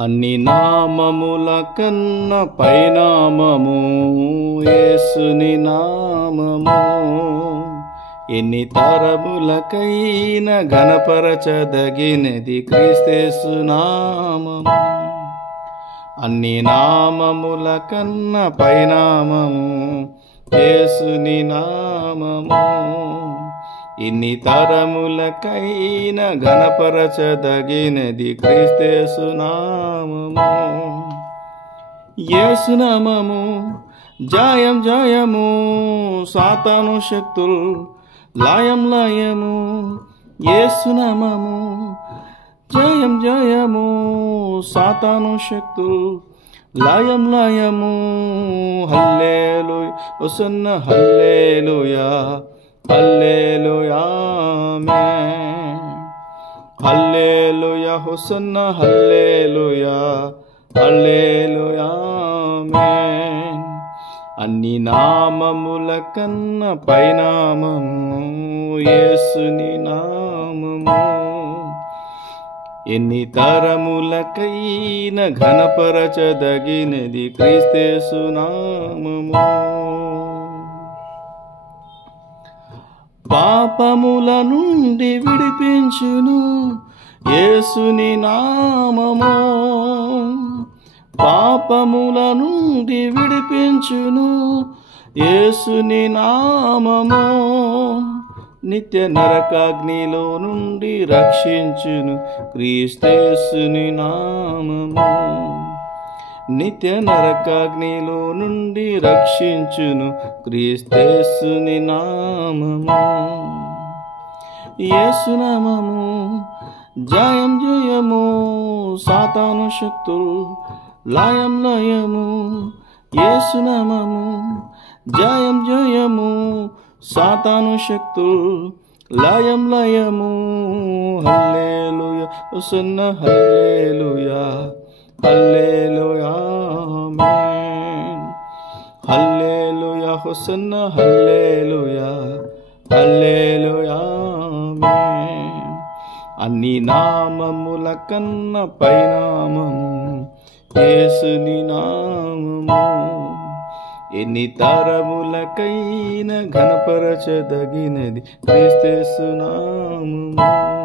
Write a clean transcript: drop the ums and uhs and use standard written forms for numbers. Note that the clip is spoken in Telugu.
అన్ని నామముల కన్న పైనామము యేసుని నామము. ఎన్ని తరములకైన ఘనపరచదగినది క్రీస్తేసు నామము. అన్ని నామముల కన్న పైనామము యేసుని నామము. ఇన్ని తరములకైన ఘనపరచదగినది క్రీస్తేసు నామము. యేసు నామము జయం జయము, సాతాను శక్తులు లయం లయము. యేసు నామము జయం జయము, సాతాను శక్తులు లయం లయము. హల్లెలూయా హోసన్న హల్లెలూయా హల్లెలూయా ఆమేన్. హల్లెలూయా హోసన్న హల్లెలూయా హల్లెలూయా ఆమేన్. అన్ని నామముల కన్న పైనామము యేసుని నామము. ఎన్ని తరములకైన ఘనపరచదగినది క్రీస్తేసు నామము. పాపముల నుండి విడిపించును యేసుని నామము. పాపముల నుండి విడిపించును యేసుని నామము. నిత్య నరకాగ్నిలో నుండి రక్షించును క్రీస్తేసుని నామము. నిత్య నరకాగ్నిలో నుండి రక్షించును క్రీస్తేసుని నామము. యేసు నామము జయం జయము, సాతాను శక్తులు లయం లయము. యేసు నామము జయం జయము, సాతాను శక్తులు లయం లయము. హల్లెలూయా హోసన్న హల్లెలూయా హల్లెలూయా ఆమేన్. హల్లెలూయా హోసన్న హల్లెలూయా హల్లెలూయా ఆమేన్. అన్ని నామముల కన్న పైనామము యేసుని నామము. ఎన్ని తరములకైన ఘనపరచదగినది క్రీస్తేసు నామము.